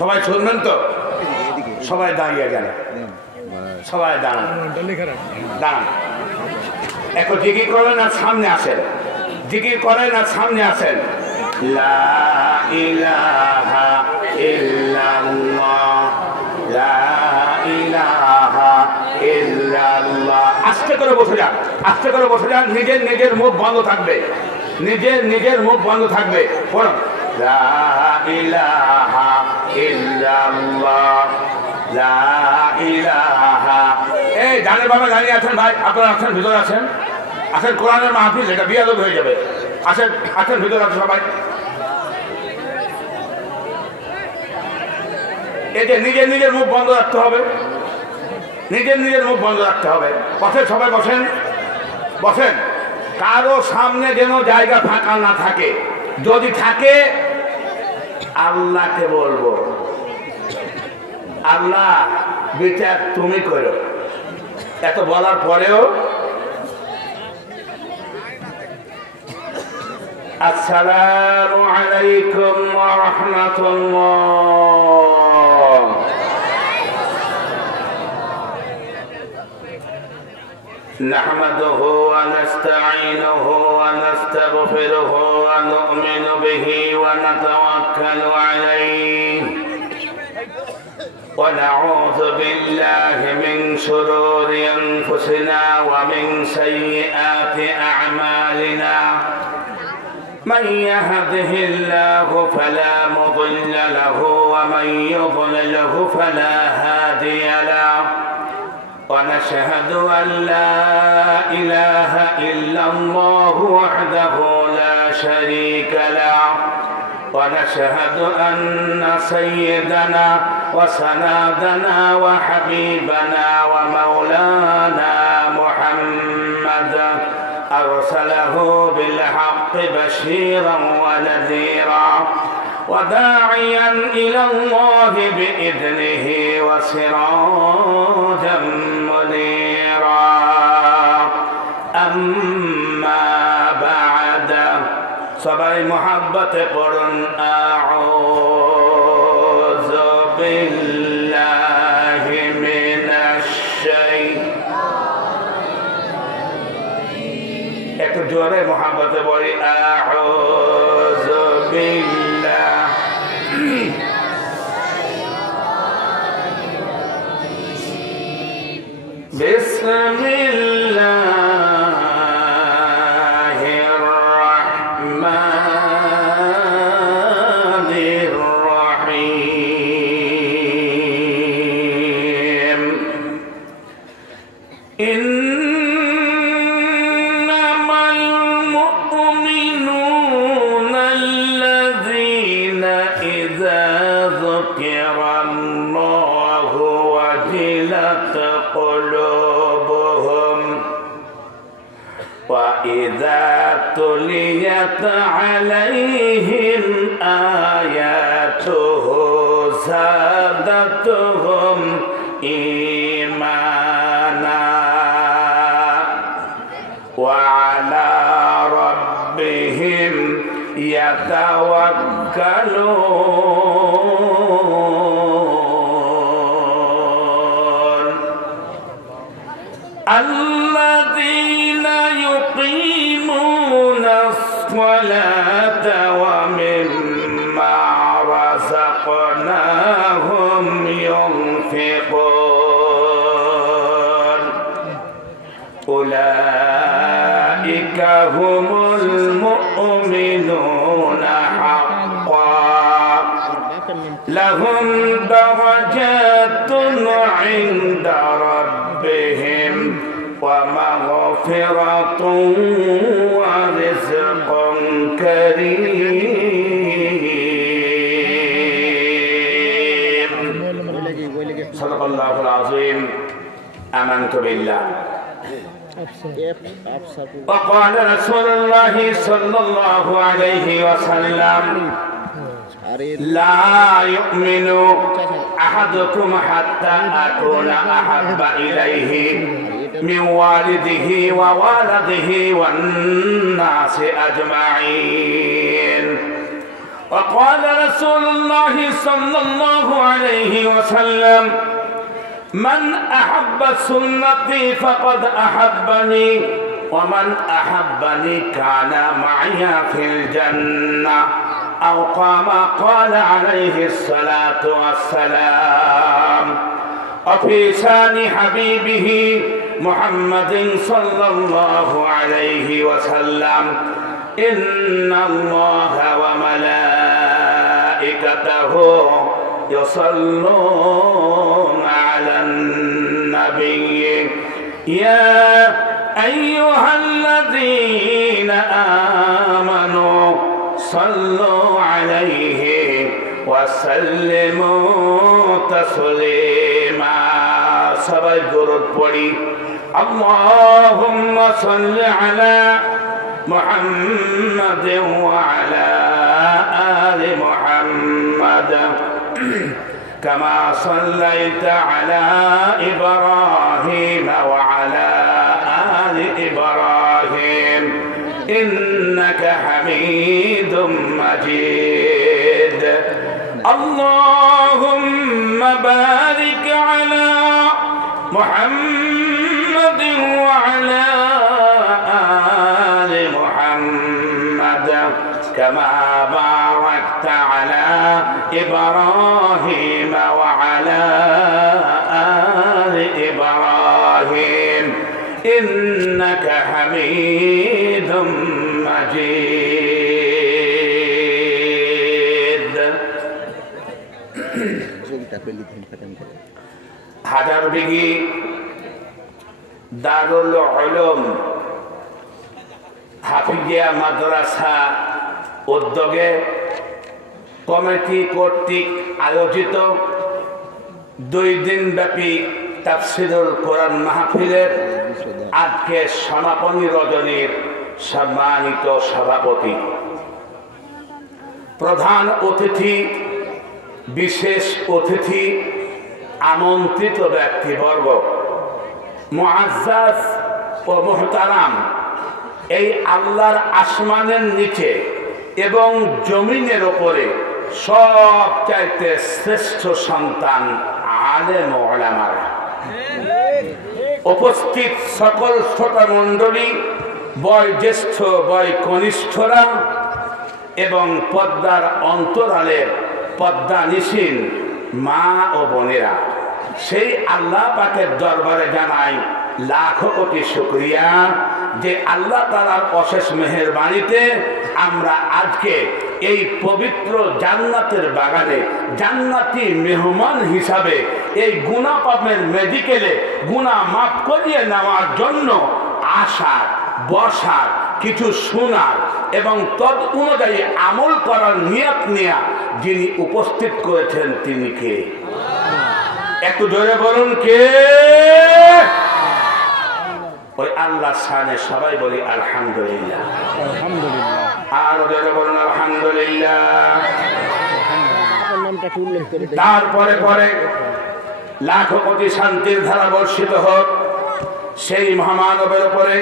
সবাই শুনবেন তো? সবাই দাঁড়িয়ে গেল, সবাই দাঁড়ান, দাঁড়ান। এখন জিকির করেন আর সামনে আসেন, জিকির করেন আর সামনে আসেন। লা ইলাহা ইল্লাল্লাহ, লা ইলাহা ইল্লাল্লাহ। আস্তে করে বসে যান, আস্তে করে বসে যান। নিজের নিজের মুখ বন্ধ থাকবে, নিজের নিজের মুখ বন্ধ থাকবে। পড়ুন লা ইলাহা ইল্লাল্লাহ, লা ইলাহা। এই জানের বাবা দাঁড়িয়ে আছেন ভাই, আপনারা আছেন, ভিতরে আছেন, আসেন। কোরআনের মাহফিল, এটা বিয়াদব হয়ে যাবে। আসেন, আসেন, ভিতরে আছেন সবাই। এই যে নিজের নিজের মুখ বন্ধ রাখতে হবে, নিজের নিজের মুখ বন্ধ রাখতে হবে। বসেন সবাই, বসেন, বসেন। কারো সামনে যেন জায়গা ফাঁকা না থাকে, যদি থাকে আল্লাহকে বলবো, আল্লাহ বিচার তুমি করো। এত বলার পরেও আসসালামু আলাইকুম ওয়া রাহমাতুল্লাহ। নাহমাদুহু ওয়া নাস্তাঈনুহু ওয়া নাস্তাগফিরুহু ওয়া নু'মিনু বিহি ওয়া নাতাওয়াক্কালু আলাইহি ونعوذ بالله من شرور أنفسنا ومن سيئات أعمالنا من يهده الله فلا مضل له ومن يضلله فلا هادي له ونشهد أن لا إله إلا الله وحده لا شريك له ونشهد أن سيدنا وسندنا وحبيبنا ومولانا محمدا أرسله بالحق بشيرا ونذيرا وداعيا إلى الله بإذنه وسراجا منيرا أما بعد সবাই মোহাব্বতে পড়ুন আউযু বিল্লাহি মিনাশ শাইতানির। একটু জোরে মোহাব্বতে বলি আউযু বিল্লাহি বিসমিল্লাহ وإذا تليت عليهم آياته زادتهم إيمانا وعلى ربهم يتوكلون الذين يقيمون الصلاة ومما رزقناهم ينفقون أولئك هم المؤمنون حقا لهم درجات عند ربهم ومغفرة ورزق كريم. صدق الله العظيم. آمنت بالله. وقال رسول الله صلى الله عليه وسلم لا يؤمن أحدكم حتى أكون أحب إليه من والده ووالده والناس أجمعين وقال رسول الله صلى الله عليه وسلم من أحب سنتي فقد أحبني ومن أحبني كان معي في الجنة أو كما قال عليه الصلاة والسلام. وفي شان حبيبه محمد صلى الله عليه وسلم إن الله وملائكته يصلون على النبي يا أيها الذين آمنوا صلوا عليه وسلموا تسليما. সবাই দরুদ পড়ি। اللهم صل على محمد وعلى آل محمد كما صليت على إبراهيم وعلى آل إبراهيم إنك حميد مجيد. اللهم بارك على محمد وعلى آل محمد كما باركت على إبراهيم وعلى آل إبراهيم إنك حميد مجيد. হাজারবিঘি দারুল উলুম হাফিজিয়া মাদ্রাসা উদ্যোগে কমিটি কর্তৃক আয়োজিত 2 দিন ব্যাপী তাফসীরুল কোরআন মাহফিলের আজকে সমাপনী রজনীর সম্মানিত সভাপতি, প্রধান অতিথি, বিশেষ অতিথি, আমন্ত্রিত ব্যক্তিবর্গ, মুআজ্জাজ ও মুহতারাম, এই আল্লাহর আসমানের নিচে এবং জমিনের উপরে সবচাইতে শ্রেষ্ঠ সন্তান আলেম ওলামারা, উপস্থিত সকল শ্রোতা মণ্ডলী, বয়োজ্যেষ্ঠ বয় কনিষ্ঠরা এবং পর্দার অন্তরালের পর্দানিশীন মা ও বোনেরা, সেই আল্লাহ পাকের দরবারে জানাই লাখো কোটি শুকরিয়া যে আল্লাহ তাআলার অশেষ মেহেরবানিতে আমরা আজকে এই পবিত্র জান্নাতের বাগানে জান্নাতি মেহমান হিসাবে এই গুনাহ পাপের মেডিকেলে গুনাহ মাফ করিয়ে নেওয়ার জন্য আসার, বসার, কিছু শোনার এবং তদ অনুযায়ী আমল করার নিয়ত নিয়ে যিনি উপস্থিত করেছেন তিনি কে? একটু জোরে বলুন কে? ওই আল্লাহর শানে সবাই বলি আলহামদুলিল্লাহ। আর জোরে বলুন আলহামদুলিল্লাহ। তারপরে পরে লাখো কোটি শান্তির ধারা বর্ষিত হোক সেই মহামানবের উপরে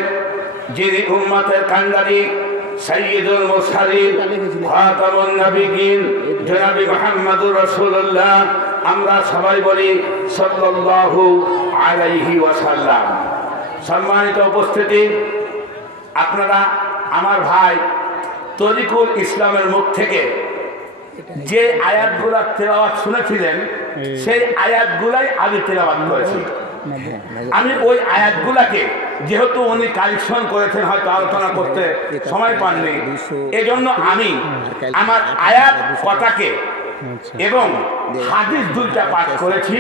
যিনি উম্মতের কান্ডারি, সাইয়্যিদুল মুরসালিন, খাতামুন নবিয়্যিন, জনাবে মুহাম্মদুর রাসূলুল্লাহ। আমরা সবাই বলি সাল্লাল্লাহু আলাইহি ওয়াসাল্লাম। সম্মানিত উপস্থিতি, আপনারা আমার ভাই তরিকুল ইসলামের মুখ থেকে যে আয়াতগুলা তেলাওয়াত শুনেছিলেন সেই আয়াতগুলাই আমি তেলাওয়াত করেছি। আমি ওই আয়াতগুলাকে যেহেতু উনি কালেকশন করেছেন, হয়তো আলোচনা করতে সময় পাননি, এজন্য আমি আমার আয়াত কটাকে এবং হাদিস 2টা পাঠ করেছি।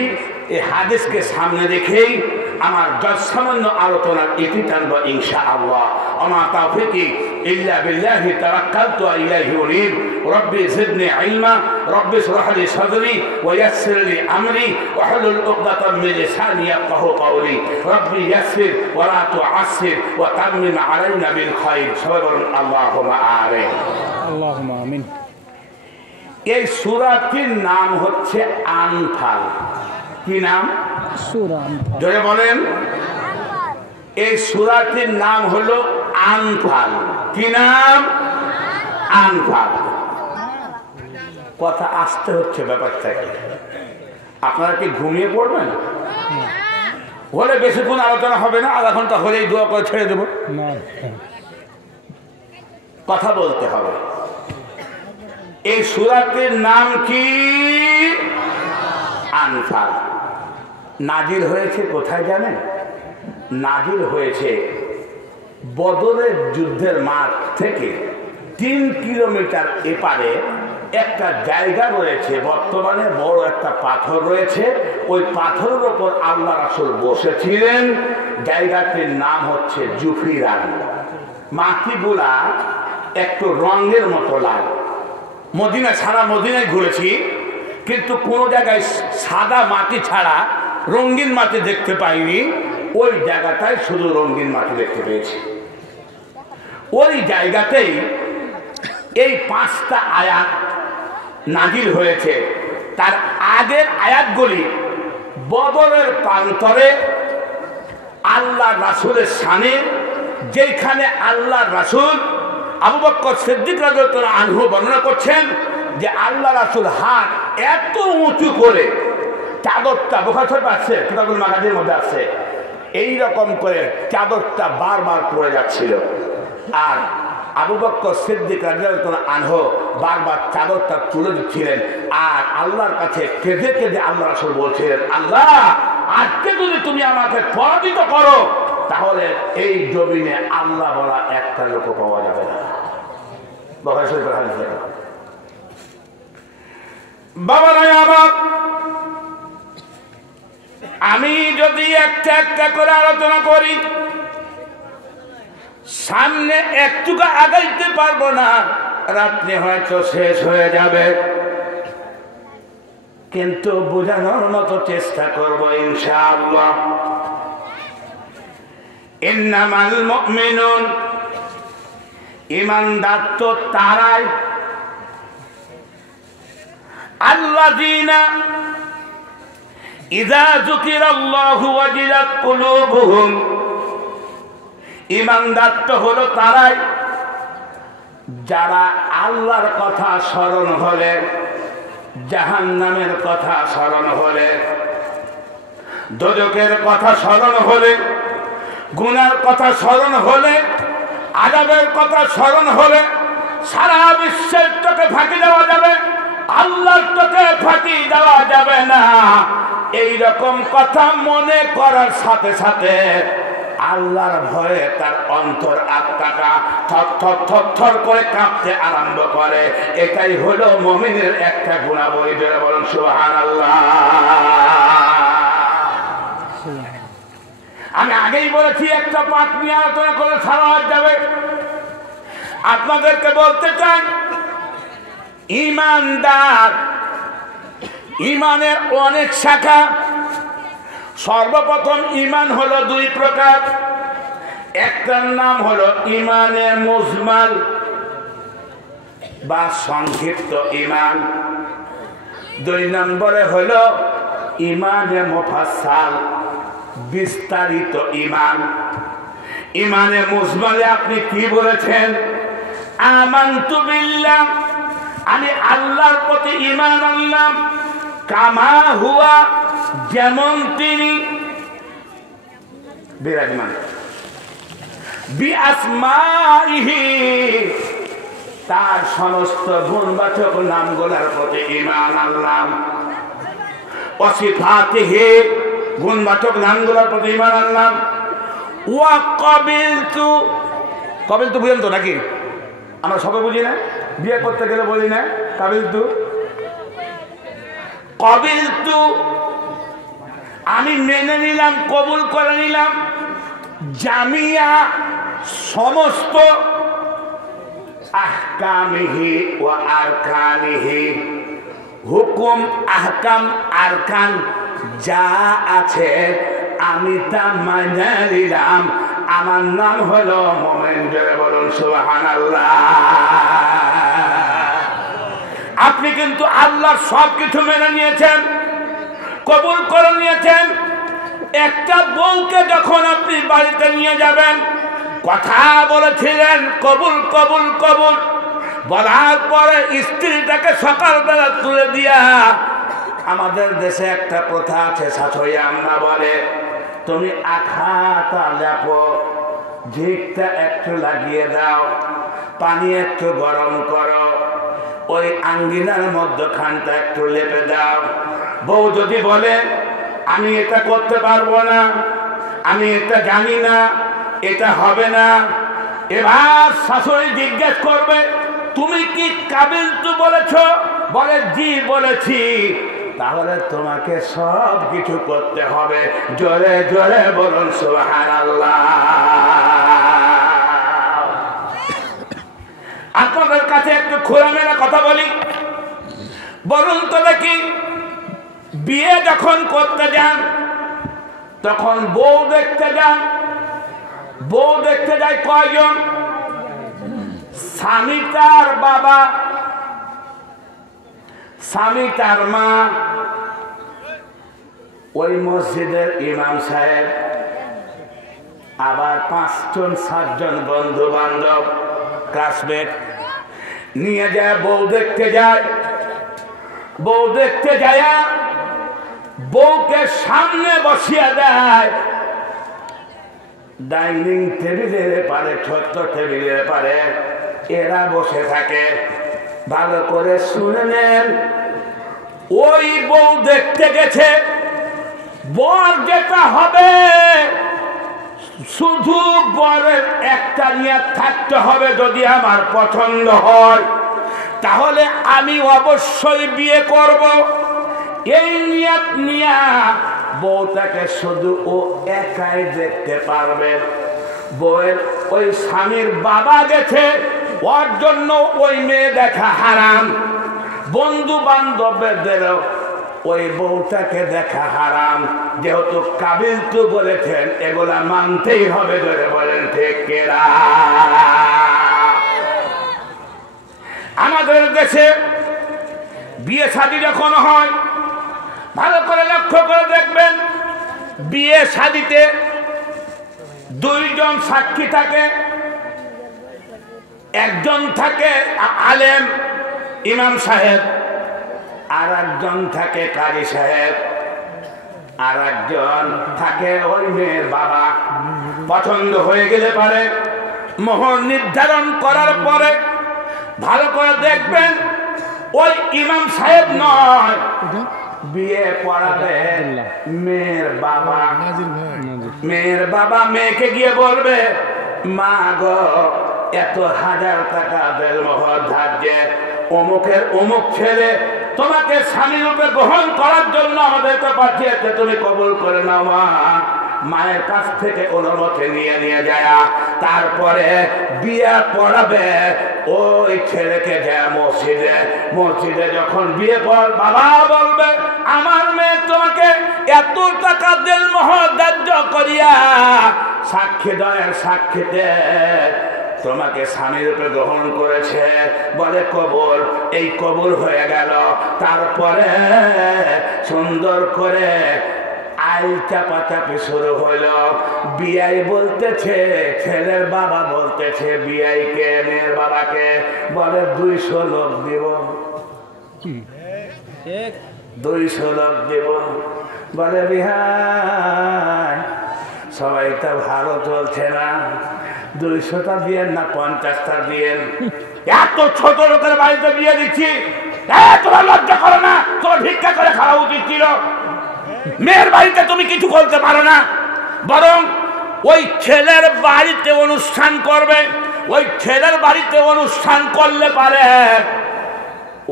এই হাদিসকে সামনে রেখেই আমার সামান্য আলোচনার এটি টানব ইনশাআল্লাহ। আমা তাওফীকি ইল্লা বিল্লাহি তাওয়াক্কালতু ইলাইহি উনীব। রব্বি জিদনি ইলমা, রব্বি ইশরাহ লি সাদরি ওয়া ইয়াসসির লি আমরি ওয়াহলুল উকদাতাম মিন লিসানি ইয়াফকাহু কওলি। রব্বি ইয়াসসির ওয়া লা তুআসসির ওয়া তাম্মিম আলাইনা বিল খায়র। সবাই বলুন আল্লাহুম্মা আমিন। আল্লাহুম্মা আমিন। এই সূরাটির নাম হচ্ছে আনফাল। কি নাম? সূরা আনফাল। জোরে বলেন। এই সূরাটির নাম হলো আনফাল। কি নাম? আনফাল। কথা আসতে হচ্ছে ব্যাপারটাকে। আপনারা কি ঘুমিয়ে পড়বেন? হলে বেশিক্ষণ আলোচনা হবে না, আধা ঘন্টা হলেই দোয়া করে ছেড়ে দেব। না, কথা বলতে হবে। এই সূরাটির নাম কি? আনফাল। নাজিল হয়েছে কোথায় জানেন? নাজিল হয়েছে বদরের যুদ্ধের মাঠ থেকে 3 কিলোমিটার এপারে একটা জায়গা রয়েছে, বর্তমানে বড় একটা পাথর রয়েছে, ওই পাথরের ওপর আল্লাহ রাসূল বসেছিলেন। জায়গাটির নাম হচ্ছে জুফিরান। মাটিগুলা একটু রঙের মতো লাল। মদিনা, সারা মদিনায় ঘুরেছি, কিন্তু কোনো জায়গায় সাদা মাটি ছাড়া রঙিন মাটি দেখতে পাইনি। ওই জায়গাটায় শুধু রঙিন মাটি দেখতে পেয়েছি। ওই জায়গাতেই এই 5টা আয়াত নাজিল হয়েছে। তার আগের আয়াতগুলি বদরের প্রান্তরে আল্লাহ রাসূলের শানে, যেখানে আল্লাহ রাসূল আবু বকর সিদ্দিক রাদিয়াল্লাহু আনহু বর্ণনা করছেন যে আল্লাহ রাসূল হাত এত উঁচু করে চাদরটা, বুখারী শরীফে আছে, কিতাবুল মাগাজির মধ্যে আছে, এইরকম করে চাদরটা বারবার পড়ে যাচ্ছিল। আর আবু বকর সিদ্দিক রাদিয়াল্লাহু আনহু বারবার চাদরটা তুলে দিচ্ছিলেন। আর আল্লাহর কাছে কেঁদে কেঁদে আল্লাহ রাসূল বলছিলেন, আল্লাহ, আজকে যদি তুমি আমাকে পরাজিত করো, তাহলে এই জমিনে আল্লাহ বলা একটা লোক পাওয়া যাবে না। বুখারী শরীফের হাদিস। বাবা নাই আমার, আমি যদি একটা একটা করে আলোচনা করি, সামনে একটুকু আগাইতে পারবো না, রাত্রে হয়তো শেষ হয়ে যাবে, কিন্তু বোঝানোর মতো চেষ্টা করবো ইনশাআল্লাহ। ইন্নামাল মুমিনুন, ঈমানদার তো তারাই, আল্লাযীনা ইযা যুকিরাল্লাহু ওয়াজিলাত কুলুবুহুম। ঈমানদার তো হলো তারাই যারা আল্লাহর কথা স্মরণ হলে, জাহান্নামের কথা স্মরণ হলে, দোজখের কথা স্মরণ হলে, গুনার কথা স্মরণ হলে, আযাবের কথা স্মরণ হলে, সারা বিশ্বের তোকে ফাঁকি দেওয়া যাবে, আল্লাহর তোকে ফাঁকি দেওয়া যাবে না, এই রকম কথা মনে করার সাথে সাথে আল্লাহর ভয়ে তার অন্তর আত্মাটা থর থর থর করে কাঁপতে আরম্ভ করে। এটাই হলো মুমিনের একটা গুণাবলী। বলুন সুবহানাল্লাহ। আমি আগেই বলেছি, একটা পাঠ নিয়ে আলোচনা করে সারা রাত যাবে। আপনাদেরকে বলতে চাই, ঈমানদার, ঈমানের অনেক শাখা। সর্বপ্রথম ঈমান হলো 2 প্রকার। একটার নাম হলো ঈমানে মুজমাল বা সংক্ষিপ্ত ঈমান। 2 নম্বরে হলো ঈমানে মুফাসসাল, বিস্তারিত ঈমান। ঈমানে মুজমালে আপনি কি বলেছেন? আমানতু বিল্লাহ, আমি আল্লাহর প্রতি ঈমান আনলাম, কামা হুয়া, যেমন তিনি, বিরাজমান, বিআসমাইহি, তার সমস্ত গুণবাচক নামগুলোর প্রতি ঈমান আনলাম, ওয়াসিফাতিহি, গুণবাচক নামগুলোর প্রতি ঈমান আনলাম, ওয়া কাবিলতু, কাবিলতু বুঝেন তো নাকি? আমরা সবাই বুঝি না, বিয়ে করতে গেলে বলি না কাবিলতু। কাবিলতু, আমি মেনে নিলাম, কবুল করে নিলাম, জামিয়া, সমস্ত, আহকামিহি ওয়া আরকানিহি, হুকুম, আহকাম, আরকান যা আছে আমি তা মেনে নিলাম। আমার নাম হলো মুমিন। জোরে বলুন সুবহানাল্লাহ। আপনি কিন্তু আল্লাহর সব কিছু মেনে নিয়েছেন, কবুল করে নিয়েছেন। একটা বউকে যখন আপনি বাড়িতে নিয়ে যাবেন, কথা বলেছিলেন কবুল কবুল কবুল, বলার পরে স্ত্রীটাকে সকালবেলা তুলে দিয়া, আমাদের দেশে একটা প্রথা আছে, শাশুড়ি আম্মা বলে, তুমি আখাটা লেপো, ঝিকটা একটু লাগিয়ে দাও, পানি একটু গরম করো, ওই আঙ্গিনার মধ্যখানটা একটু লেপে দাও। বউ যদি বলে আমি এটা করতে পারবো না, আমি এটা জানি না, এটা হবে না, এবার শাশুড়ি জিজ্ঞেস করবে তুমি কি কাবিল তু বলেছ? বলে জি বলেছি। তাহলে তোমাকে সব কিছু করতে হবে। জোরে জোরে বলুন সুবহানাল্লাহ। আপনাদের কাছে একটু খোলামেলা কথা বলি, বলুন তো দেখি, বিয়ে যখন করতে যান তখন বউ দেখতে যান, বউ দেখতে যায় কয়জন? স্বামী তার বাবা, স্বামী তার মা, ওই মসজিদের ইমাম সাহেব, আবার 5 জন 7 জন বন্ধু বান্ধব ক্লাসমেট নিয়ে যায় বউ দেখতে যায়। বউ দেখতে যায়, বউকে সামনে বসিয়ে দেয়, ডাইনিং টেবিলের পারে, ছোট্ট টেবিলের পারে এরা বসে থাকে। ভালো করে শুনে নেন, ওই বউ দেখতে গেছে, বর যেটা হবে শুধু বরের একটা নিয়ত থাকতে হবে, যদি আমার পছন্দ হয় তাহলে আমি অবশ্যই বিয়ে করব। এই নিয়ত নিয়া বউটাকে শুধু ও একাই দেখতে পারবে। বউয়ের ওই স্বামীর বাবা গেছে, ওর জন্য ওই মেয়ে দেখা হারাম। বন্ধু বান্ধবদেরও ওই বউটাকে দেখা হারাম। যেহেতু কাবিল তু বলেছেন, এগুলা মানতেই হবে। ধরে বলেন ঠিক কিনা? আমাদের দেশে বিয়ে শাদী যখন হয়, ভালো করে লক্ষ্য করে দেখবেন, বিয়ে শাদীতে 2 জন সাক্ষী থাকে। একজন থাকে আলেম ইমাম সাহেব, আর একজন থাকে কাজী সাহেব, আর একজন থাকে ওই মেয়ের বাবা। পছন্দ হয়ে গেলে পারে মোহর নির্ধারণ করার পরে ভালো করে দেখবেন, ওই ইমাম সাহেব নয়, বিয়ে পড়াবে মেয়ের বাবা। মেয়ের বাবা মেয়েকে গিয়ে বলবে, মা গো, এত 1000 টাকা দেল মোহর ধার্যে, অমুকের অমুক ছেলে তোমাকে স্বামী রূপে গ্রহণ করার জন্য আমাদেরকে পাঠিয়েছে, তুমি কবুল করে নাও। মা মায়ের কাছ থেকে অনুমতি নিয়ে যায়, তারপরে বিয়ে পড়াবে ওই ছেলেকে যায় মসজিদে। মসজিদে যখন বিয়ে পড়, বাবা বলবে, আমার মেয়ে তোমাকে এত টাকা দেল মোহর ধার্য করিয়া সাক্ষী দয়ের সাক্ষীতে তোমাকে স্বামী রূপে গ্রহণ করেছে। বলে কবুল। এই কবুল হয়ে গেল। তারপরে সুন্দর করে আইল চাপাচাপি শুরু হলো। বিআই বলতেছে, ছেলের বাবা বলতেছে বিআইকে, মেয়ের বাবাকে, বলে 200 লোক দিব, 200 লোক দিব। বলে বিহাই সবাই তো ভালো চলছে না, 200টা দিয়েন না 50টা দিয়েন। এত ছোট লোকের বাড়িতে বিয়ে দিচ্ছি, তোমার লজ্জা করো না? তোমার ভিক্ষা করে খাওয়া উচিত ছিল। মেয়ের বাড়িতে তুমি কিছু করতে পারো না, বরং ওই ছেলের বাড়িতে অনুষ্ঠান করবে। ওই ছেলের বাড়িতে অনুষ্ঠান করলে পারে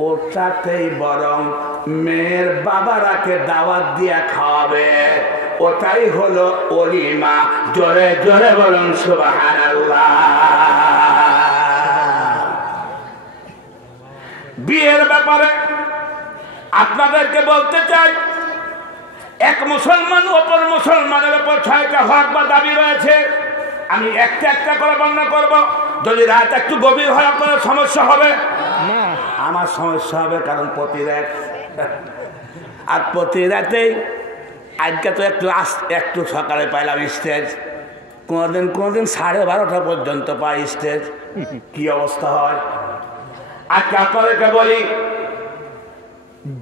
ওটাতেই বরং মেয়ের বাবারাকে দাওয়াত দিয়ে খাওয়াবে। ওটাই হলো ওলিমা। জোরে জোরে বলুন সুবহানাল্লাহ। বিয়ের ব্যাপারে আপনাদেরকে বলতে চাই, এক মুসলমান অপর মুসলমানের উপর 6টা হক বা দাবি রয়েছে। আমি একটা একটা করে বর্ণনা করব। যদি রাত একটু গভীর হয় আপনার সমস্যা হবে না, আমার সমস্যা হবে, কারণ প্রতি রাত আর প্রতি রাতেই। আজকে তো একটু সকালে পাইলাম স্টেজ, কোনোদিন 12:30 পর্যন্ত পাই স্টেজ। কি অবস্থা হয়? আজকে আপনাদেরকে বলি,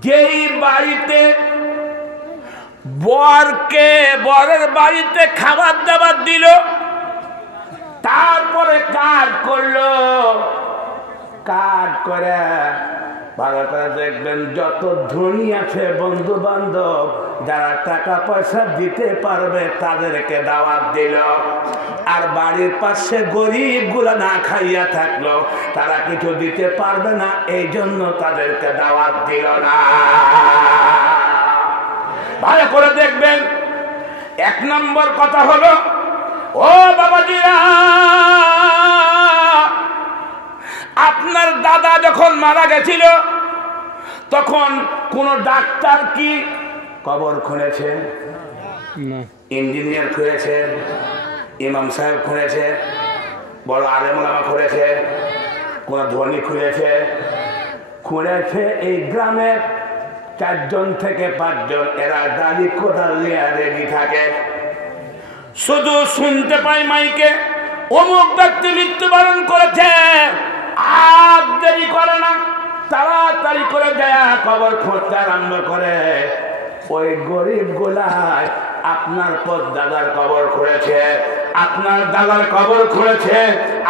যেই বাড়িতে বরের বাড়িতে খাবার দাবার দিল, তারপরে কাজ করলো, কাজ করে ভালো করে দেখবেন যত ধনী আছে বন্ধু বান্ধব যারা টাকা পয়সা দিতে পারবে তাদেরকে দাওয়াত দিল, আর বাড়ির পাশে গরিব গুলা না খাইয়া থাকলো, তারা কিছু দিতে পারবে না, এই জন্য তাদেরকে দাওয়াত দিল না। ভালো করে দেখবেন। এক নম্বর কথা হলো, ও বাবাজিরা, আপনার দাদা যখন মারা গেছিল তখন কোন ডাক্তার কি কবর খুঁড়েছে? ইঞ্জিনিয়ার খুঁড়েছে, ইমাম সাহেব খুঁড়েছে, বড় আলেম ওলামা খুঁড়েছে, কোন ধনী খুঁড়েছে? খুঁড়েছে এই গ্রামের 4 জন থেকে 5 জন, এরা দাড়ি কোদাল নিয়ে রেডি থাকে, শুধু শুনতে পাই মাইকে অমুক ব্যক্তি মৃত্যুবরণ করেছে, আর দেরি করে না, তাড়াতাড়ি করে যায় কবর খুঁড়তে আরম্ভ করে। ওই গরিব গুলায় আপনার দাদার কবর খুঁড়েছে, আপনার দাদার কবর খুঁড়েছে,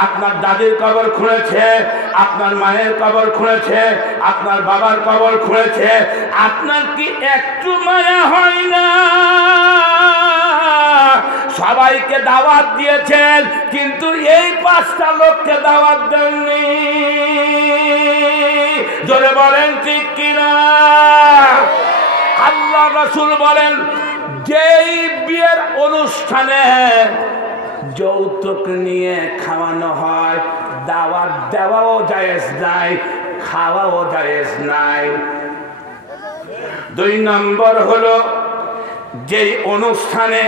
আপনার দাদির কবর খুঁড়েছে, আপনার মায়ের কবর খুঁড়েছে, আপনার বাবার কবর খুঁড়েছে। আপনার কি একটু মায়া হয় না? সবাইকে দাওয়াত দিয়েছেন, কিন্তু এই 5টা লোককে দাওয়াত দেননি। জোরে বলেন ঠিক কিনা? আল্লাহ রাসূল বলেন, যেই বিয়ের অনুষ্ঠানে যৌতুক নিয়ে খাওয়ানো হয়, দাওয়াত দেওয়াও জায়েজ নাই, খাওয়াও জায়েজ নাই। 2 নম্বর হলো, যেই অনুষ্ঠানে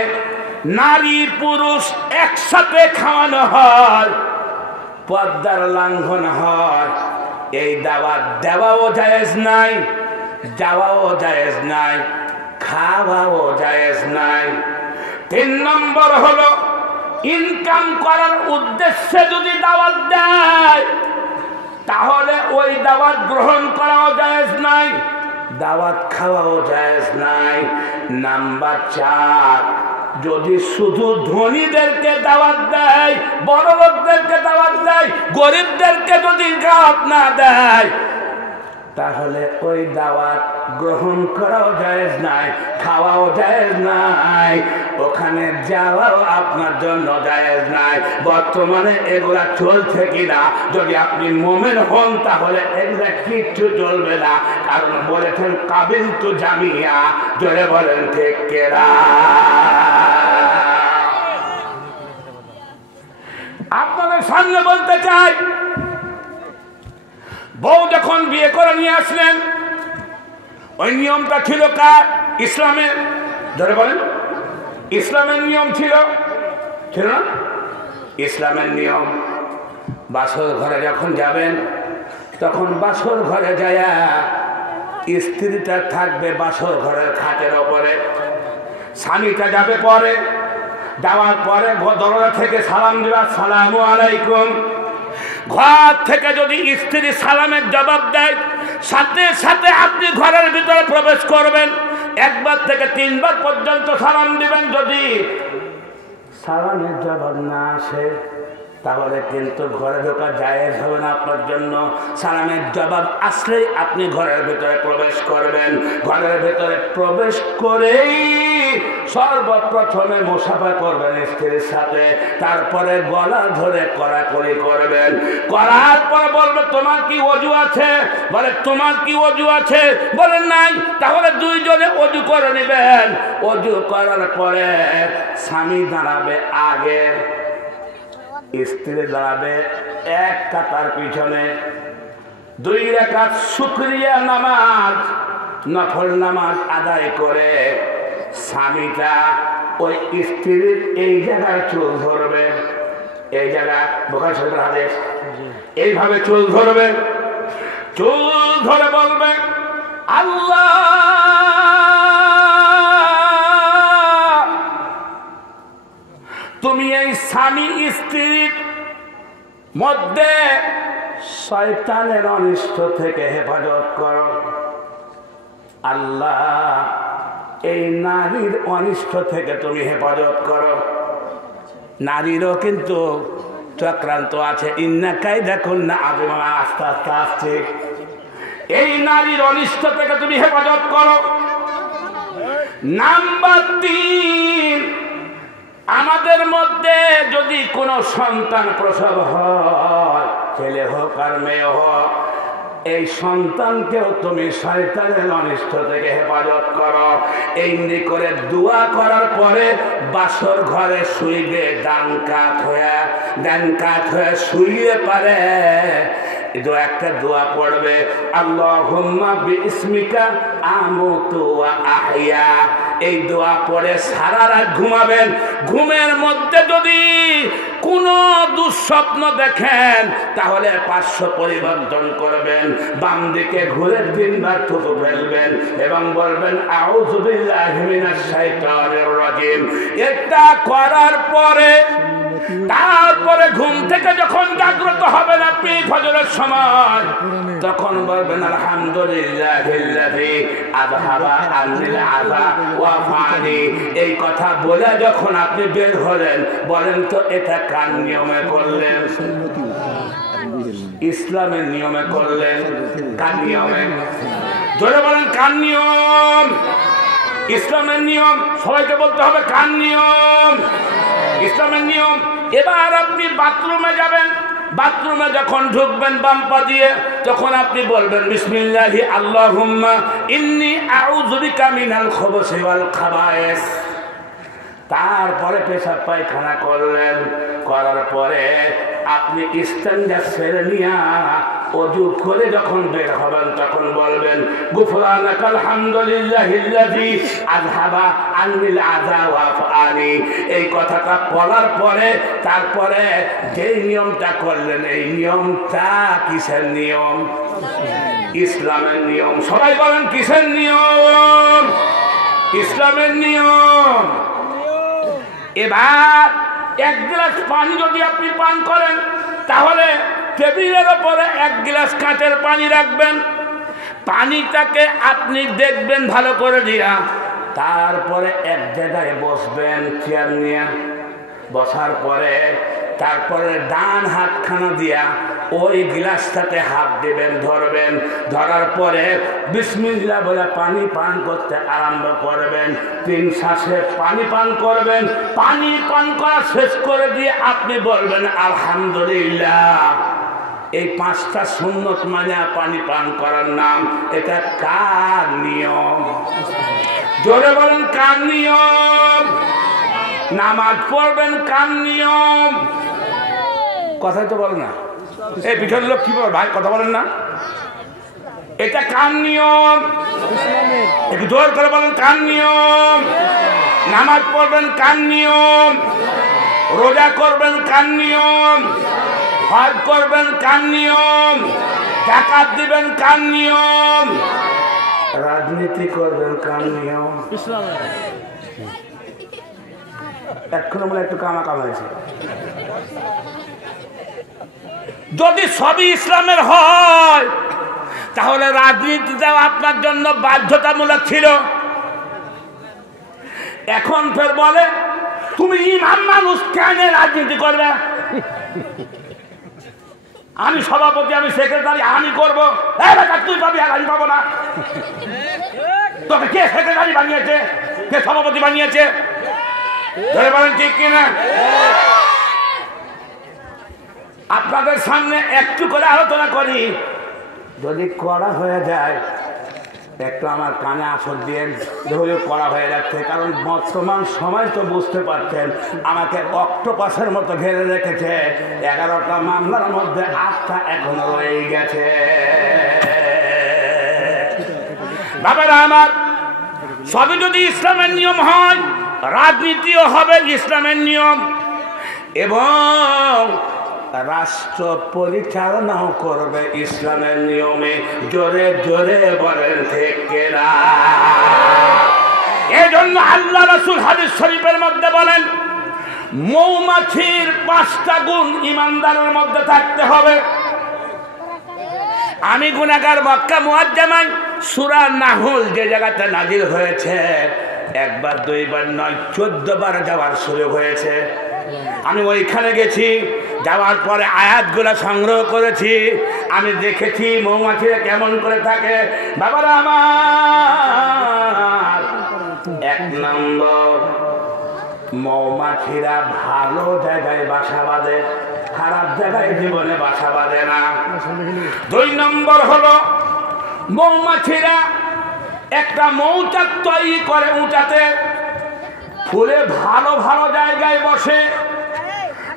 নারী পুরুষ একসাথে খাওয়ানো হয়, পর্দার লঙ্ঘন হয়, এই দাওয়াত দেওয়াও জায়েজ নাই, যাওয়াও জায়েজ নাই, খাওয়াও জায়েজ নাই। 3 নম্বর হলো, ইনকাম করার উদ্দেশ্যে যদি দাওয়াত দেয় তাহলে ওই দাওয়াত গ্রহণ করাও জায়েজ নাই, দাওয়াত খাওয়াও জায়েজ নাই। নাম্বার 4, যদি শুধু ধনীদেরকে দাওয়াত দেয়, বড় লোকদেরকে দাওয়াত দেয়, গরিবদেরকে যদি দাওয়াত না দেয় তাহলে ওই দাওয়াত গ্রহণ করাও জায়েজ নাই, খাওয়াও জায়েজ নাই, ওখানে যাওয়াও আপনার জন্য জায়েজ নাই। বর্তমানে এগুলা চলছে কিনা? যদি আপনি মুমিন হন তাহলে এগুলা কিচ্ছু চলবে না, কারণ বলেছেন কাবিল তু জামিয়া। জোরে বলেন ঠিক কিনা? আপনাদের সামনে বলতে চাই, বউ যখন বিয়ে করে নিয়ে আসলেন, ওই নিয়মটা ছিল কার? ইসলামের। ধরে বলেন, ইসলামের নিয়ম ছিল না? ইসলামের নিয়ম, বাসর ঘরে যখন যাবেন তখন বাসর ঘরে যায় স্ত্রীটা থাকবে বাসর ঘরের খাটের ওপরে, স্বামীটা যাবে পরে, যাওয়ার পরে দরজা থেকে সালাম দিবা, আসসালামু আলাইকুম। ঘর থেকে যদি স্ত্রী সালামের জবাব দেয়, সাথে সাথে আপনি ঘরের ভিতরে প্রবেশ করবেন, 1 বার থেকে 3 বার পর্যন্ত সালাম দিবেন। যদি সালামের জবাব না আসে তাহলে কিন্তু ঘরে ঢোকা জায়েজ হবে না আপনার জন্য। সালামের জবাব আসলেই আপনি ঘরের ভিতরে প্রবেশ করবেন। ঘরের ভিতরে প্রবেশ করেই সর্বপ্রথমে মুসাফা করবেন স্ত্রীর সাথে, তারপরে গলা ধরে কড়াকড়ি করবেন। করার পর বলবে, তোমার কি ওযু আছে? বলে, তোমার কি ওযু আছে? বলে, নাই। তাহলে 2 জনে ওযু করে নেবেন। ওযু করার পরে স্বামী দাঁড়াবে আগে, স্ত্রী দাঁড়াবে 1 কাতার পিছনে। 2 রাকাত শুকরিয়া নামাজ, নফল নামাজ আদায় করে স্বামীটা ওই স্ত্রীর এই জায়গায় চুল ধরবে, এই জায়গা বুখারী শরীফের হাদিস, এইভাবে চুল ধরবে। চুল ধরে বলবে, আল্লাহ তুমি এই স্বামী স্ত্রীর মধ্যে শয়তানের অনিষ্ট থেকে হেফাজত করো। আল্লাহ এই নারীর অনিষ্ট থেকে তুমি হেফাজত করো। নারীরও কিন্তু চক্রান্ত আছে। ইন্না কায়দা কুন্না আযীম, আস্তে আস্তে আসছে। এই নারীর অনিষ্ট থেকে তুমি হেফাজত করো। নাম্বার 3, আমাদের মধ্যে যদি কোনো সন্তান প্রসব হয়, ছেলে হোক আর মেয়ে হোক, এই সন্তানকেও তুমি শয়তানের অনিষ্ট থেকে হেফাজত করো। এমনি করে দোয়া করার পরে বাসর ঘরে শুইবে, ডান কাত হয়ে শুইয়ে পারে একটা দোয়া পড়বে, আল্লাহুম্মা বিইসমিকা আমুতু ওয়া আহইয়া। এই দোয়া পড়ে সারা রাত ঘুমাবেন। ঘুমের মধ্যে যদি কোনো দুঃস্বপ্ন দেখেন তাহলে 500 পরিবর্তন করবেন, বাম দিকে ঘুরে 3 বার থুতু ফেলবেন এবং বলবেন আউযু বিল্লাহি মিনাশ শাইতানির রাজিম। এটা করার পরে তারপরে ঘুম থেকে যখন জাগ্রত হবেন আপনি ফজরের সময়, তখন বলবেন আলহামদুলিল্লাহিল্লাযী আযহাবা আনিল আযা ওয়া ফানি। এই কথা বলে যখন আপনি বের হলেন, বলেন তো এটা কার নিয়মে করলেন? ইসলামের নিয়মে করলেন। কার নিয়মে? জোরে বলেন কার নিয়ম? ইসলামের নিয়ম। সবাইকে বলতে হবে কার নিয়ম? ইসলামের নিয়ম। এবার আপনি বাথরুমে যাবেন, বাথরুমে যখন ঢুকবেন বাম পা দিয়ে, তখন আপনি বলবেন বিসমিল্লাহি আল্লাহুম্মা ইন্নী আউযু বিকা মিনাল খুবুসি ওয়াল খাবায়েস। তারপরে পেশাব পায়খানা করলেন, করার পরে আপনি ইস্তেঞ্জা সেরে নিয়া ওযু করে যখন বের হবেন তখন বলবেন গুফরানাকাল হামদুলিল্লাহিল্লাযী আযহাবা আনিল আযা ওয়া ফানি। এই কথাটা বলার পরে তারপরে যেই নিয়মটা করলেন, এই নিয়মটা কিসের নিয়ম? ইসলামের নিয়ম। সবাই বলেন কিসের নিয়ম? ইসলামের নিয়ম। এবার 1 গ্লাস পানি যদি আপনি পান করেন, তাহলে টেবিলের ওপরে 1 গ্লাস কাঁচের পানি রাখবেন। পানিটাকে আপনি দেখবেন ভালো করে দিয়া, তারপরে এক জায়গায় বসবেন চেয়ার নিয়ে। বসার পরে তারপরে ডান হাতখানা দিয়া ওই গ্লাসটাতে হাত দিবেন, ধরবেন। ধরার পরে বিসমিল্লাহ বলে পানি পান করতে আরম্ভ করবেন। 3 শ্বাসে পানি পান করবেন। পানি পান করা শেষ করে দিয়ে আপনি বলবেন আলহামদুলিল্লাহ। এই 5টা সুন্নত মানে পানি পান করার নাম। এটা কার নিয়ম? জোরে বলেন কার নিয়ম? নামাজ পড়বেন কার নিয়ম? কথাই তো বলেন না। এই পিছনের লোক কি বলে ভাই, কথা বলেন না। এটা কার নিয়ম? একটু জোর করে বলেন কার নিয়ম? নামাজ পড়বেন কার নিয়ম? রোজা করবেন কার নিয়ম? হজ করবেন কার নিয়ম? যাকাত দিবেন কার নিয়ম? রাজনীতি করবেন কার নিয়ম? ইসলামের। এখন আমরা একটু কামাকাম হয়েছে। যদি সবই ইসলামের হয় তাহলে রাজনীতিটাও আপনার জন্য বাধ্যতামূলক ছিল। এখন ফের বলে তুমি ইমাম মানুষ, কেন রাজনীতি করবে? আমি সভাপতি, আমি সেক্রেটারি, আমি করবো। তুই পাবি আর আমি পাবো না। তোকে কে সেক্রেটারি বানিয়েছে, কে সভাপতি বানিয়েছে? ধরে বলেন ঠিক কিনা? আপনাদের সামনে একটু করে আলোচনা করি। যদি করা হয়ে যায় একটু আমার কানে আসর দিয়ে, যেগুলো করা হয়ে যাচ্ছে। কারণ বর্তমান সময় তো বুঝতে পারছেন, আমাকে অক্টোপাসের মতো ঘেরে রেখেছে। 11টা মামলার মধ্যে 8টা এখনো রয়ে গেছে। বাবারা আমার, সবই যদি ইসলামের নিয়ম হয়, রাজনীতিও হবে ইসলামের নিয়ম, এবং রাষ্ট্র পরিচালনাও করবে ইসলামের নিয়মে। জোরে জোরে বলেন ঠিক কিনা? এই জন্য আল্লাহ রাসূল হাদিস শরীফের মধ্যে বলেন, মৌমাছির 5টা গুণ ইমানদারের মধ্যে থাকতে হবে। আমি গুনাহগার। মক্কা মুআজ্জামান সূরা নাহল যে জায়গাতে নাজিল হয়েছে, একবার দুইবার নয় 14 বার যাওয়ার সুযোগ হয়েছে। আমি ওইখানে গেছি, যাওয়ার পরে আয়াতগুলো সংগ্রহ করেছি। আমি দেখেছি মৌমাছিরা কেমন করে থাকে। বাবারা আমার, 1 নম্বর, মৌমাছিরা ভালো জায়গায় বাসা বাঁধে, খারাপ জায়গায় জীবনে বাসা বাঁধে না। 2 নম্বর হলো মৌমাছিরা একটা মৌচাক তৈরি করে উঁচাতে, ফুলে ভালো ভালো জায়গায় বসে,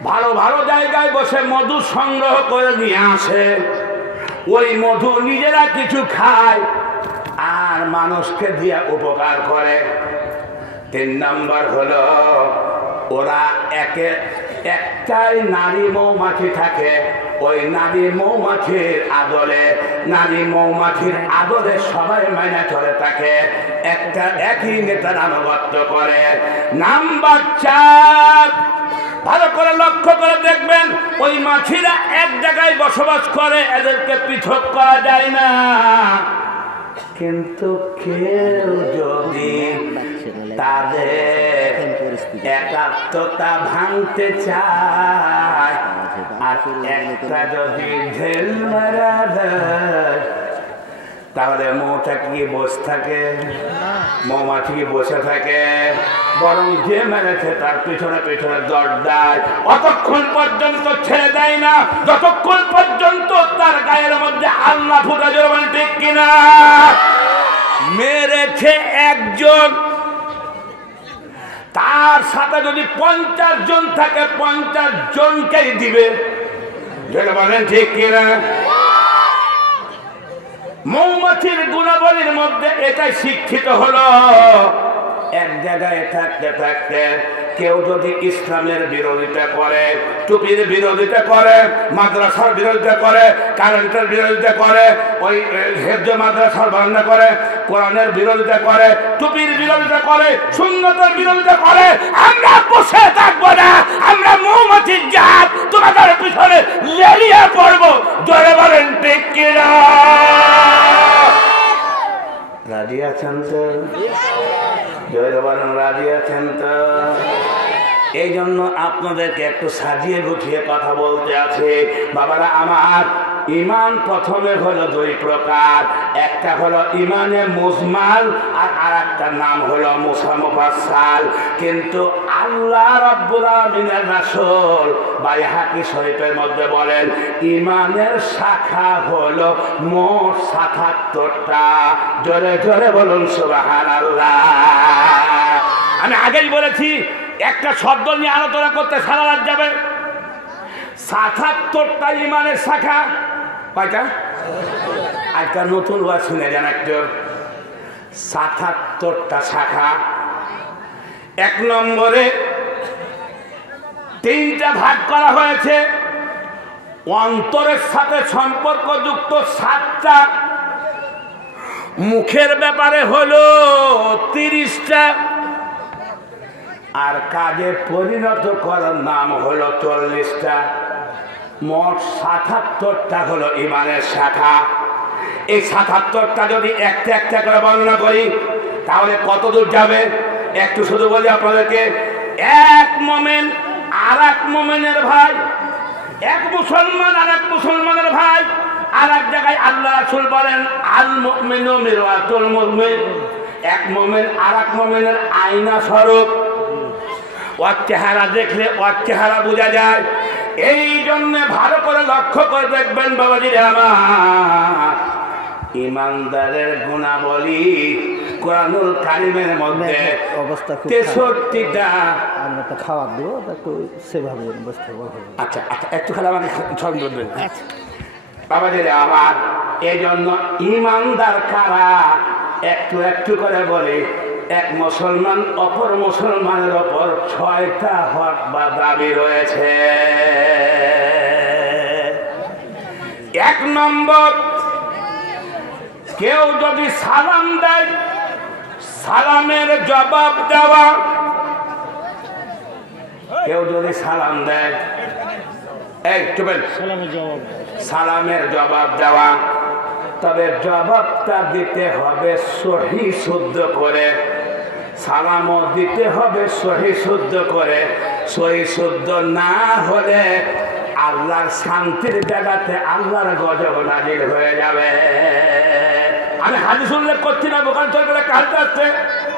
ভালো ভালো জায়গায় বসে মধু সংগ্রহ করে নিয়ে আসে। ওই মধু নিজেরা কিছু খায় আর মানুষকে দিয়ে উপকার করে। 3 নম্বর হলো ওরা একটাই নারী মৌমাছি থাকে, ওই নারী মৌমাছির আদলে সবাই মাইনা চলে থাকে, একই নেতার আনুগত্য করে। নাম্বার 4, ভালো করে লক্ষ্য করে দেখবেন, ওই মাছিরা এক জায়গায় বসবাস করে, এদেরকে পৃথক করা যায় না। কিন্তু কেউ যদি তাদের একাত্মতা ভাঙতে চায় আর একটা যদি ঢেল মারা দেয়, তাহলে মৌটা কি বসে থাকে? মৌমাছি কি বসে থাকে? বরং যে মেরেছে তার পিছনে পিছনে দৌড় দেয়, অতক্ষণ পর্যন্ত ছেড়ে দেয় না যতক্ষণ পর্যন্ত তার গায়ের মধ্যে আল্লাহ ফুটা জোরবান, ঠিক কিনা? মেরেছে একজন, তার সাথে যদি 50 জন থাকে 50 জনকেই দিবে, যেটা বলেন ঠিক কিনা? মৌমাছির গুণাবলীর মধ্যে এটাই শিক্ষিত হলো। এক জায়গায় থাকতে থাকতে কেউ যদি ইসলামের বিরোধিতা করে, টুপির বিরোধিতা করে, মাদ্রাসার বিরোধিতা করে, কারেন্টের বিরোধিতা করে, ওই হেফজ মাদ্রাসার বর্ণনা করে, কোরআনের বিরোধিতা করে, টুপির বিরোধিতা করে, সুন্নতের বিরোধিতা করে, আমরা বসে থাকবো না। আমরা মৌমাছির জাত তোমাদের পিছনে লেলিয়ে পড়বো। জোরে বলেন ঠিক কিনা? রাজি আছেন তো? জোরে বলেন রাজি আছেন তো? এই জন্য আপনাদেরকে একটু সাজিয়ে গুছিয়ে কথা বলতে আছে। বাবারা আমার, ইমান প্রথমে হলো 2 প্রকার। একটা হলো ইমানে মুজমাল আর আরেকটা নাম হলো মুফাসসাল। কিন্তু আল্লাহ রাব্বুল আলামিনের রাসূল বাইহাকী শরীফের মধ্যে বলেন, ইমানের শাখা হলো মোট ৭৭টা। জোরে জোরে বলুন সুবহানাল্লাহ। আমি আগেই বলেছি, একটা শব্দ নিয়ে আলোচনা করতে সারা রাত যাবে। ৭৭টা ইমানের শাখা। কয়টা? একটা নতুন ওয়াজ শুনে যান একটু। ৭৭টা শাখা। 1 নম্বরে 3টা ভাগ করা হয়েছে। অন্তরের সাথে সম্পর্কযুক্ত 7টা, মুখের ব্যাপারে হলো 30টা, আর কাজে পরিণত করার নাম হলো 40টা। মোট ৭৭টা হলো ইমানের শাখা। এই ৭৭টা যদি একটা একটা করে বর্ণনা করি তাহলে কত দূর যাবে? একটু শুধু বলি আপনাদেরকে। 1 মুমিন আর 1 মুমিনের ভাই, 1 মুসলমান আর 1 মুসলমানের ভাই। আর এক জায়গায় আল্লাহ রাসূল বলেন, আল মুমিনু মিরওয়াতুল মুমিন। 1 মুমিন আর 1 মুমিনের আয়না স্বরূপ। ওর চেহারা দেখলে ওর চেহারা বোঝা যায়। এই জন্য ভালো করে লক্ষ্য করে দেখবেন বাবাজিরা আমার, ইমানদারের গুণাবলী কোরআনুল কারীমের মধ্যে 63টা। আমরা তো খাবার দেবো, একটু সেভাবে বসতে বলবো। আচ্ছা আচ্ছা, একটু খেলা মানে ছন্দ দেবেন বাবাজিরা আমার। এই জন্য ইমানদার কারা একটু একটু করে বলি। 1 মুসলমান অপর মুসলমানের ওপর 6টা হক বা দাবি রয়েছে। 1 নম্বর, কেউ যদি সালাম দেয়, সালামের জবাব দেওয়া। কেউ যদি সালাম দেয়, এই চুপেন, সালামের জবাব দেওয়া। তবে জবাবটা দিতে হবে সহি শুদ্ধ করে, সালামও দিতে হবে সহি শুদ্ধ করে। সহি শুদ্ধ না হলে আল্লাহর শান্তির জায়গাতে আল্লাহর গজব নাজিল হয়ে যাবে। আমি হাদিস উল্লেখ করছি না, বোকান চলবে একটা হাদিস আসছে,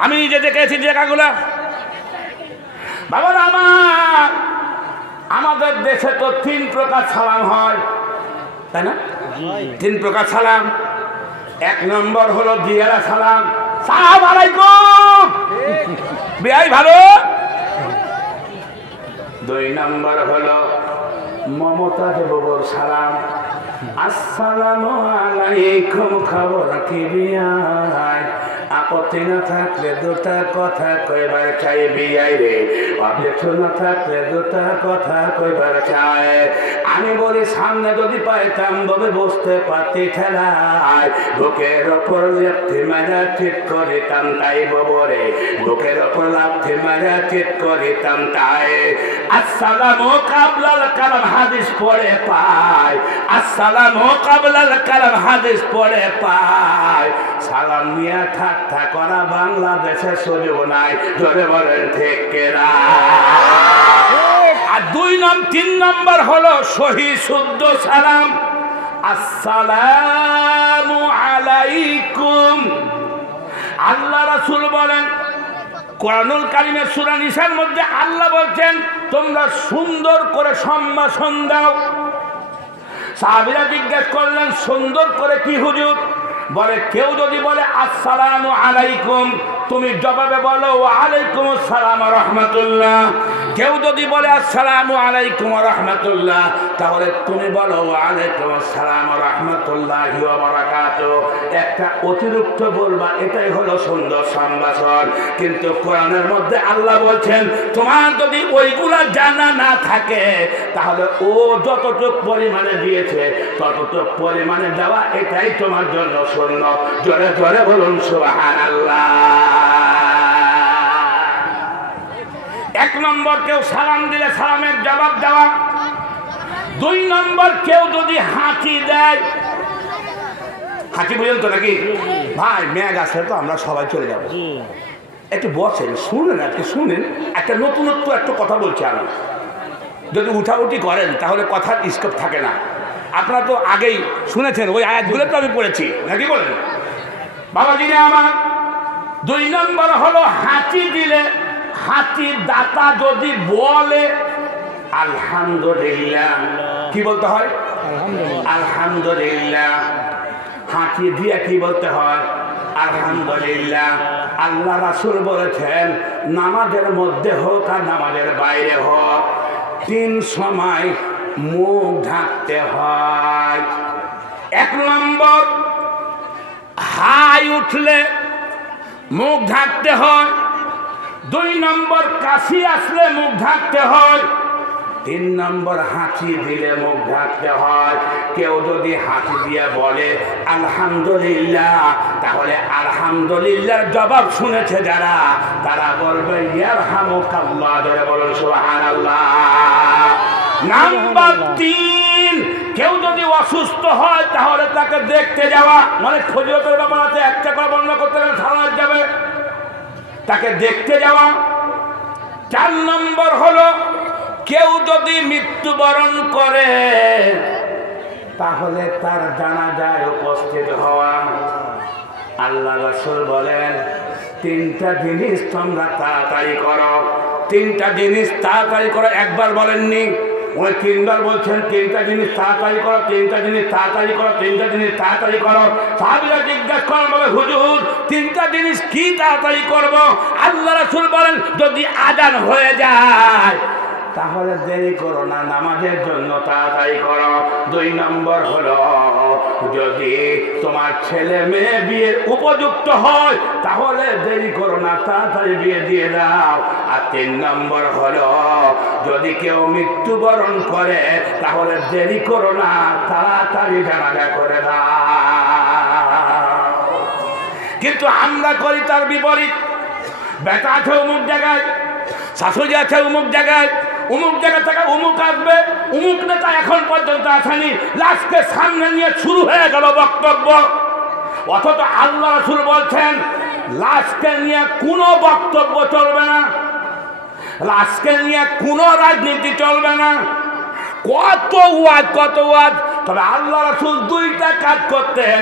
আমি নিজে দেখেছি জায়গাগুলো। বাবারা আমার, আমাদের দেশে তো 3 প্রকার সালাম হয়, তাই না? 3 প্রকার সালাম। 1 নম্বর হলো দিয়ারা সালাম, সালাম আলাইকুম, বিয়াই ভালো। 2 নম্বর হলো মমতাজ বাবুর সালাম, আসসালামু আলাইকুম, খবর কি বিয়াই? আপত্তি না থাকলে 2টা কথা কইবার চাই বিয়াই রে, অবজেকশন না থাকলে 2টা কথা কইবার চাই। আমি বলি সামনে যদি পাইতাম ববে বসতে পারতি ঠেলায়, বুকের ওপর লাথি মারা চিৎ করিতাম তাই ববরে, বুকের ওপর লাথি মারা চিৎ করিতাম তাই। আসসালামু কাবলাল কালাম হাদিস পড়ে পাই, আসসালামু কাবলাল কালাম হাদিস পড়ে পাই। সালাম নিয়ে ঠাট্টা করা বাংলাদেশে সুযোগ নাই, জোরে বলেন ঠিক কিনা? আর 3 নম্বর হলো সহি শুদ্ধ সালাম, আসসালামু আলাইকুম। আল্লাহ রাসূল বলেন, কোরআনুল কারীমের সূরা নিসার মধ্যে আল্লাহ বলছেন তোমরা সুন্দর করে সম্ভাষণ দাও। সাহাবীরা জিজ্ঞেস করলেন সুন্দর করে কি হুজুর? বলে কেউ যদি বলে আসসালামু আলাইকুম, তুমি জবাবে বলো ওয়া আলাইকুম আসসালাম ওয়া রাহমাতুল্লাহ। কেউ যদি বলে আসসালামু আলাইকুম ওয়া রাহমাতুল্লাহ, তাহলে তুমি বলো ওয়া আলাইকুম আসসালাম ওয়া রাহমাতুল্লাহি ওয়া বারাকাতুহু। একটা অতিরিক্ত বলবা, এটাই হলো সুন্দর সম্ভাষণ। কিন্তু কোরআনের মধ্যে আল্লাহ বলছেন তোমার যদি ওইগুলা জানা না থাকে, তাহলে ও যতটুকু পরিমাণে দিয়েছে ততটুকু পরিমাণে দেওয়া এটাই তোমার জন্য সুন্নাত। জোরে জোরে বলুন সুবহানাল্লাহ। 1 নম্বর কেউ সালাম দিলে সালামের জবাব দেওয়া। 2 নম্বর কেউ যদি হাঁচি দেয়, হাঁচি বুঝেন তো নাকি ভাই? মেঘ আসলে তো আমরা সবাই চলে যাবো, একটু বসেন, শুনেন, আজকে শুনেন একটা নতুনত্ব একটা কথা বলছি আমি। যদি উঠাউঠি করেন তাহলে কথার স্কোপ থাকে না। আপনারা তো আগেই শুনেছেন, ওই আয়াতগুলো তো আমি পড়েছি নাকি বলেন বাবাজি আমার। 2 নম্বর হলো হাঁচি দিলে হাঁচির দাতা যদি বলে আলহামদুলিল্লাহ, কি বলতে হয়? আলহামদুলিল্লাহ। হাঁচি দিয়ে কি বলতে হয়? আলহামদুলিল্লাহ। আল্লাহ রাসূল বলেছেন নামাজের মধ্যে হোক আর নামাজের বাইরে হোক 3 সময় মুখ ঢাকতে হয়। 1 নম্বর হাই উঠলে মুখ ঢাকতে হয়। 2 নম্বর কাশি আসলে মুখ ঢাকতে হয়। 3 নম্বর হাঁচি দিলে মুখ ঢাকতে হয়। কেউ যদি হাঁচি দিয়ে বলে আলহামদুলিল্লাহ, তাহলে আলহামদুলিল্লাহর জবাব শুনেছে যারা, তারা বলবে ইয়ারহামুকাল্লাহ, ধরে বলুন সুবহানাল্লাহ। নাম্বার 3, কেউ যদি অসুস্থ হয় তাহলে তাকে দেখতে যাওয়া। মানে ফজিলতের ব্যাপার আছে, একটা করে বর্ণনা করতে গেলে সারা যাবে, তাকে দেখতে যাওয়া। 4 নম্বর হলো কেউ যদি মৃত্যুবরণ করে তাহলে তার জানাজায় উপস্থিত হওয়া। আল্লাহ রাসূল বলেন 3টা জিনিস তোমরা তাড়াতাড়ি করো, 3টা জিনিস তাড়াতাড়ি করো। একবার বলেননি, ওই 3বার বলছেন 3টা জিনিস তাড়াতাড়ি করো, 3টা জিনিস তাড়াতাড়ি করো, 3টা জিনিস তাড়াতাড়ি করো। সাহাবীরা জিজ্ঞাসা করেন বলে হুজুর 3টা জিনিস কি তাড়াতাড়ি করব? আল্লাহ রাসূল বলেন যদি আযান হয়ে যায় তাহলে দেরি করো না, নামাজের জন্য তাড়াতাড়ি করো। 2 নম্বর হলো যদি তোমার ছেলে মেয়ে বিয়ের উপযুক্ত হয় তাহলে দেরি করো না, তাড়াতাড়ি বিয়ে দিয়ে দাও। আর 3 নম্বর হলো যদি কেউ মৃত্যুবরণ করে তাহলে দেরি করো না, তাড়াতাড়ি জানাজা করে দাও। কিন্তু আমরা করি তার বিপরীত। বেটা আছে অমুক জায়গায়, শাশুড়ি আছে অমুক জায়গায়, অমুক জায়গা থেকে অমুক আসবে, অমুক নেতা এখন পর্যন্ত আসেনি, লাশকে সামনে নিয়ে শুরু হয়ে গেল বক্তব্য। অথচ আল্লাহ রাসূল বলছেন লাশকে নিয়ে কোনো বক্তব্য চলবে না, লাশকে নিয়ে কোনো রাজনীতি চলবে না। কত ওয়াজ। তবে আল্লাহ রাসূল দুইটা কাজ করতেন।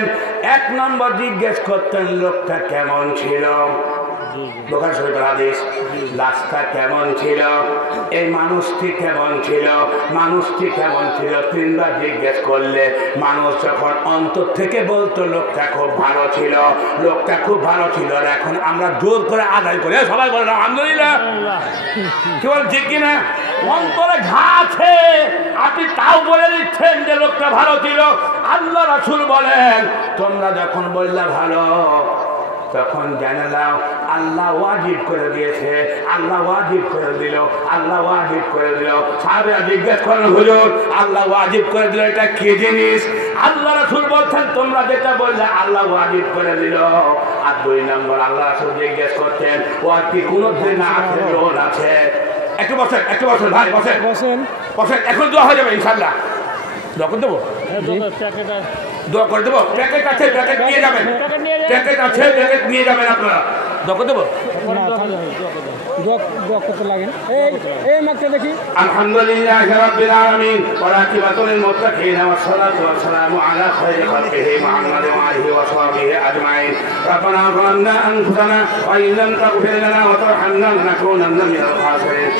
এক নম্বর জিজ্ঞেস করতেন লোকটা কেমন ছিল, বুখারী শরীফের হাদিস, লাশটা কেমন ছিল, এই মানুষটি কেমন ছিল, মানুষটি কেমন ছিল। তিনবার জিজ্ঞেস করলে মানুষ যখন অন্তর থেকে বলতো লোকটা খুব ভালো ছিল, লোকটা খুব ভালো ছিল, আর এখন আমরা জোর করে আদায় করে সবাই বলে আলহামদুলিল্লাহ, কি বল ঠিক কিনা? অন্তরে ঘা আছে, আপনি তাও বলে দিচ্ছেন যে লোকটা ভালো ছিল। আল্লাহ রাসূল বলেন তোমরা যখন বললে ভালো, তখন জেনে নাও আল্লাহ ওয়াজিব করে দিয়েছে, আল্লাহ ওয়াজিব করে দিল, আল্লাহ ওয়াজিব করে দিল। সাহাবীরা জিজ্ঞেস করেন হুজুর আল্লাহ ওয়াজিব করে দিল এটা কি জিনিস? আল্লাহ রাসূল বলছেন তোমরা যেটা বললে আল্লাহ ওয়াজিব করে দিল। আর দুই নম্বর আল্লাহ রাসূল জিজ্ঞেস করতেন ওর কি কোনো দেনা আছে, লোন আছে? একটু বসেন ভাই, বসেন, এখন দোয়া হয়ে যাবে ইনশাআল্লাহ। দোয়া করে দেবো, দোয়া করে দেবো। প্যাকেট আছে, প্যাকেট নিয়ে যাবেন, প্যাকেট আছে, প্যাকেট নিয়ে যাবেন আপনারা। দোয়া করে দেবো। আলহামদুলিল্লাহি রাব্বিল আলামিন ওয়া আকিবাতুল মুত্তাকিন ওয়া সলাতু ওয়া সালামু আলা খায়রি খালকিহি মুহাম্মাদ ওয়া আলিহি ওয়া সাহবিহি আজমাইন। রব্বানা যালামনা আনফুসানা ওয়া ইল্লাম তাগফির লানা ওয়া তারহামনা লানাকুনান্না মিনাল খাসিরিন।